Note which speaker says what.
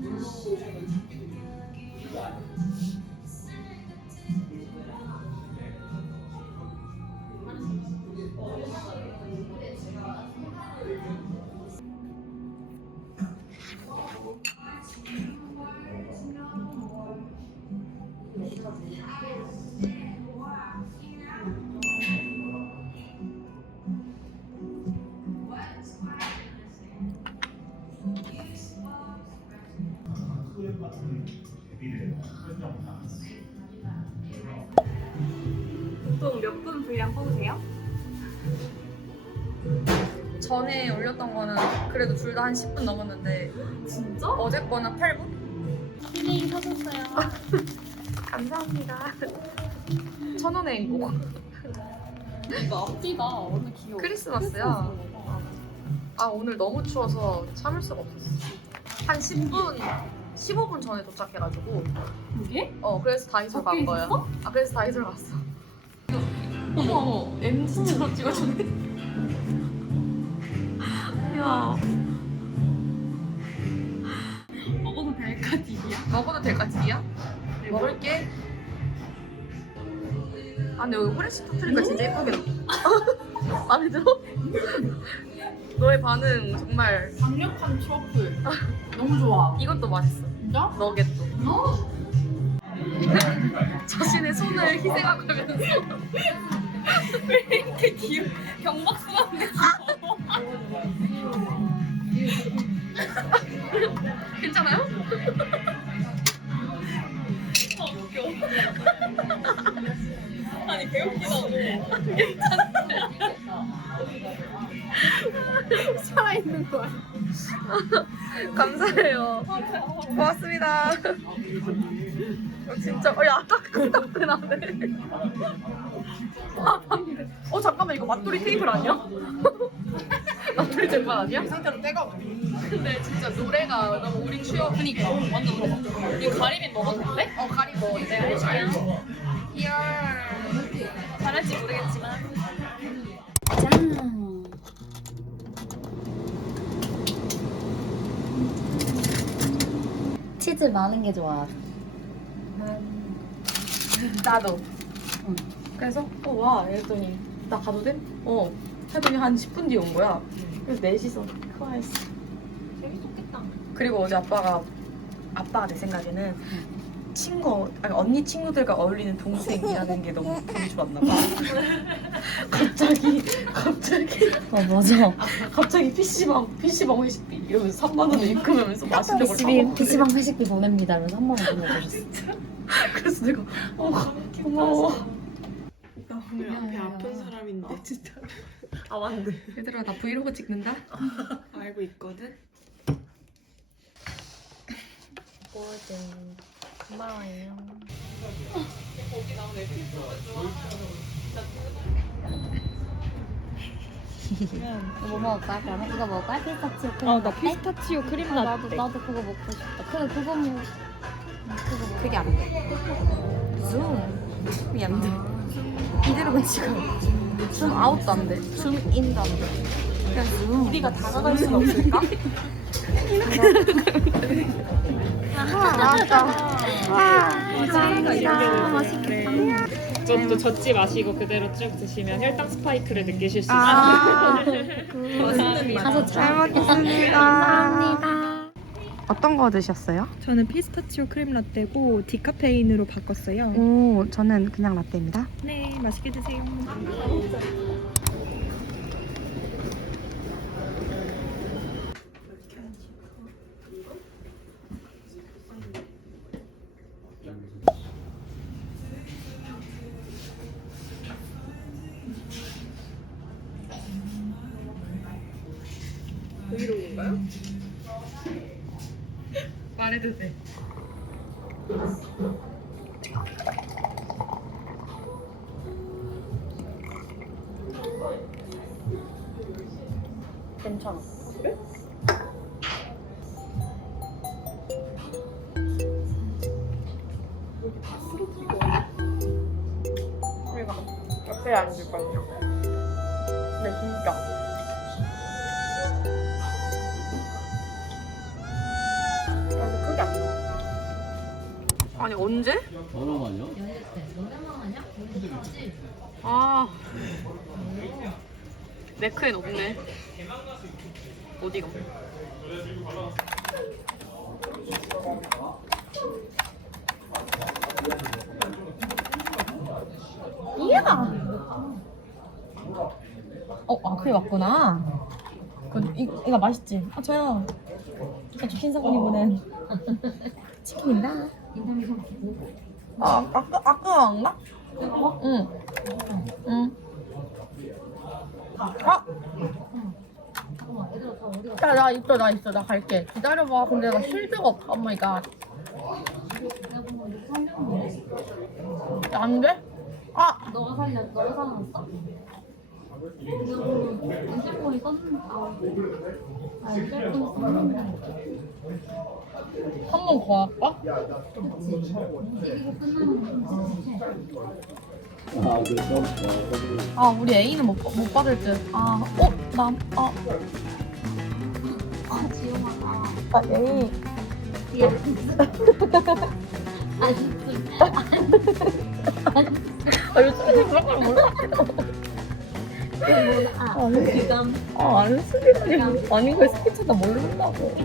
Speaker 1: 那。 보통 몇 분 분량 뽑으세요?
Speaker 2: 전에 올렸던 거는 그래도 둘 다 한 10분 넘었는데
Speaker 1: 진짜?
Speaker 2: 어제 거는 8분?
Speaker 1: 선생님 사셨어요.
Speaker 2: 감사합니다. 천 원의 행복.
Speaker 1: 이거 앞뒤가 완전 귀여워.
Speaker 2: 크리스마스야. 아 오늘 너무 추워서 참을 수가 없었어. 한 10분, 15분 전에 도착해가지고
Speaker 1: 이게?
Speaker 2: 어 그래서 다이소 간.
Speaker 1: 있었어?
Speaker 2: 아 그래서 다이소 갔어. 어머 어머 MG처럼 찍어주네. 야
Speaker 1: 먹어도 될까 딜이야?
Speaker 2: 먹어도 될까 지야? 먹을게. 아 근데 여기 후레쉬 터트리니까 진짜 예쁘게 나. 마음에 들어? 너의 반응 정말
Speaker 1: 강력한 트러플. 너무 좋아.
Speaker 2: 이것도 맛있어.
Speaker 1: 진짜?
Speaker 2: 너겟도.
Speaker 1: 어?
Speaker 2: 자신의 손을 희생하면서
Speaker 1: 왜 이렇게 귀여워? 경박스럽네.
Speaker 2: 괜찮아요?
Speaker 1: 아, 웃겨. 아니, 개웃기다고. 살아있는 거야.
Speaker 2: 감사해요. 고맙습니다. 어, 진짜 어 야 따끈따끈하네. 아. 어 잠깐만 이거 맛돌이 테이블 아니야? 맛돌이 쟁반 아니야?
Speaker 1: 이 상태로 떼가
Speaker 2: 근데 진짜 노래가 너무 우리 추억.
Speaker 1: 그니까, 완전 물어봐. 이 가리비 먹어도 돼?
Speaker 2: 어 가리 먹어. 네 알죠. 이야.
Speaker 1: 잘할지 모르겠지만.
Speaker 3: 치즈 많은 게 좋아.
Speaker 2: 나도. 그래서 어 와 이랬더니 나 가도 돼? 어. 했더니 한 10분 뒤에 온 거야. 그래서 넷이서 좋아했어.
Speaker 1: 재밌었겠다.
Speaker 2: 그리고 어제 아빠가 아빠가 내 생각에는 친구 아니 언니 친구들과 어울리는 동생이라는 게 너무 보기 좋았나 봐. 갑자기 갑자기
Speaker 3: 어 맞아.
Speaker 2: 갑자기 PC방 PC방 회식비 이러면서 3만 원을 입금하면서 맛있는 걸
Speaker 3: PC방,
Speaker 2: 사먹고
Speaker 3: PC방 회식비 보냅니다. 이러면서 한 번만 보내주셨어.
Speaker 2: 그래서 내가 어 고마워.
Speaker 4: 나 오늘 앞에
Speaker 3: 미안해요.
Speaker 4: 아픈 사람인데 진짜
Speaker 2: 아 맞네. 얘들아 나 브이로그 찍는다.
Speaker 4: 알고 있거든.
Speaker 3: 뭐든 고마워요. 뭐 먹을까? 그러면 이거 먹을까? 피스타치오 크림
Speaker 1: 아, 나
Speaker 3: 라떼?
Speaker 1: 피스타치오 크림
Speaker 3: 아,
Speaker 1: 라떼.
Speaker 3: 나도 나도 그거 먹고 싶다. 그래 그거 먹.
Speaker 2: 그게 안 돼. 줌. 이게 안 돼. 이대로만 지금 줌 아웃도 안 돼. 줌 인도 안 돼. 그냥 줌.
Speaker 1: 우리가 다가갈 순 없을까?
Speaker 2: 아
Speaker 1: 감사합니다.
Speaker 2: 맛있겠다.
Speaker 1: 이것도 젓지 마시고 그대로 쭉 드시면 혈당 스파이크를 느끼실 수 있어요.
Speaker 2: 아,
Speaker 3: 가서
Speaker 2: 잘 먹겠습니다.
Speaker 3: 감사합니다.
Speaker 2: 어떤 거 드셨어요?
Speaker 5: 저는 피스타치오 크림 라떼고 디카페인으로 바꿨어요.
Speaker 2: 오, 저는 그냥 라떼입니다.
Speaker 5: 네, 맛있게 드세요.
Speaker 2: 말해도 돼. 괜찮아. 그러니까 옆에 앉을 거냐? 언제?
Speaker 6: 너랑 아니야?
Speaker 2: 아 네크엔 없네 어디가? 이야 어, 아, 그게 맞구나. 그, 이, 이거 맛있지? 아, 저요. 저 치킨 사군이보는 치킨이다. 아, 아까, 아까 안 가? 응. 응. 아! 야, 나 있어, 나 있어. 나 갈게. 기다려봐. 근데 나 쉴드가 없어. 오 마이 갓. 안 돼? 아!
Speaker 3: 너가 살려, 너가 살았어? 인쇄본이 썼는데, 아, 아, 인쇄본이 썼는데.
Speaker 2: 한 번 더 할까?
Speaker 3: 이거 끝나면
Speaker 6: 좀아 그래서 어.
Speaker 2: 아, 우리 A는 못, 못 받을 듯. 아, 어? 나, 아,
Speaker 3: 아, 지영아, 아.
Speaker 2: 아 A. 아, 요즘에 그런 걸 몰라.
Speaker 3: 아, 그감.
Speaker 2: 아, 안 쓰겠지. 아닌 걸 스피치도 모른다고.